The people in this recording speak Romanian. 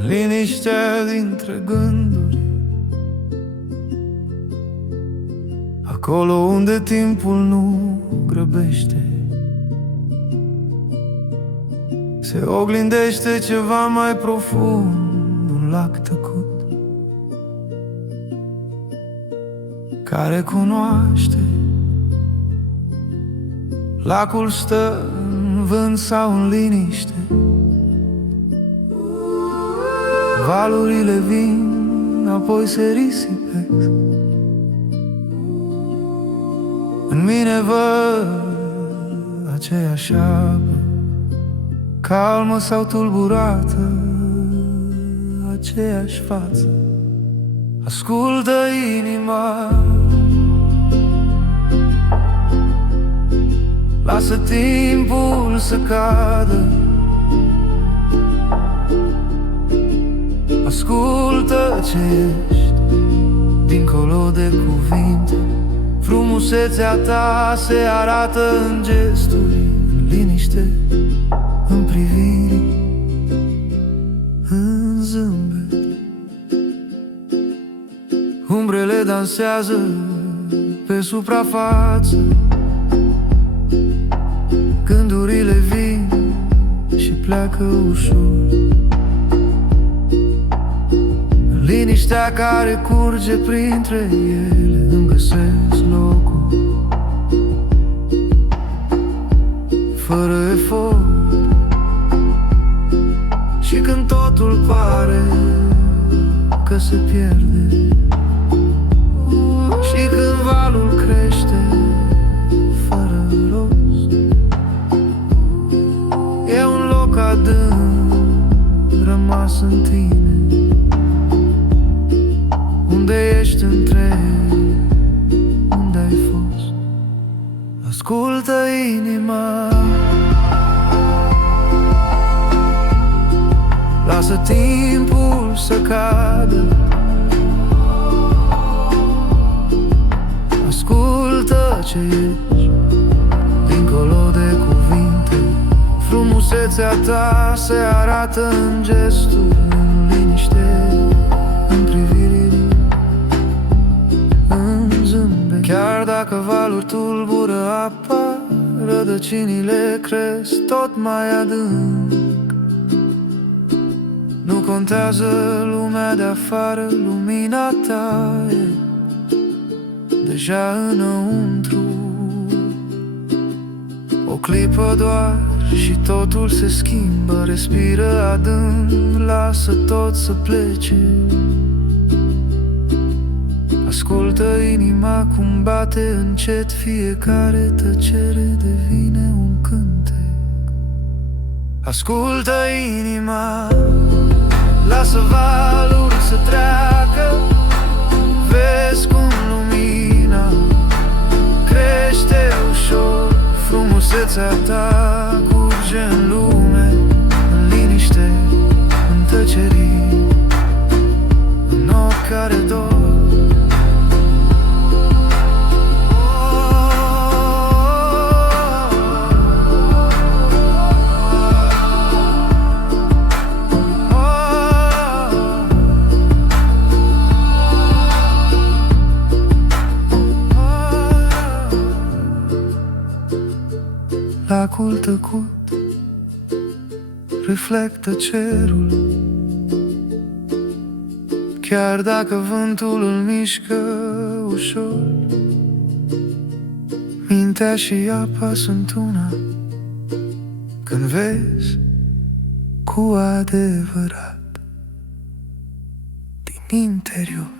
în liniștea dintre gânduri, acolo unde timpul nu grăbește, se oglindește ceva mai profund, un lac tăcut care cunoaște. Lacul stă în vânt sau în liniște, valurile vin, apoi se risipesc. În mine văd aceeași apă, calmă sau tulburată, aceeași față. Ascultă inima, lasă timpul să cadă. Ascultă ce ești dincolo de cuvinte, frumusețea ta se arată în gesturi, în liniște, în priviri, în zâmbet. Umbrele dansează pe suprafață, gândurile vin și pleacă ușor. Liniștea care curge printre ele îmi găsesc locul, fără efort. Și când totul pare că se pierde, și când valul crește fără rost, e un loc adânc rămas în tine, unde ești întreg, unde ai fost. Ascultă inima, lasă timpul să cadă. Ascultă ce ești dincolo de cuvinte, frumusețea ta se arată în gesturi, în liniște, în priviri, în zâmbet. Chiar dacă valuri tulbură apa, rădăcinile cresc tot mai adânc. Nu contează lumea de afară, lumina ta e deja înăuntru. O clipă doar și totul se schimbă. Respiră adânc, lasă tot să plece. Ascultă inima cum bate încet, fiecare tăcere devine un cântec. Ascultă inima, lasă valul să treacă. Vezi cum lumina crește ușor, frumusețea ta curge în lume, în liniște, în tăcerii, în ochi care dor. Lacul tăcut reflectă cerul, chiar dacă vântul îl mișcă ușor. Mintea și apa sunt una când vezi cu adevărat din interior.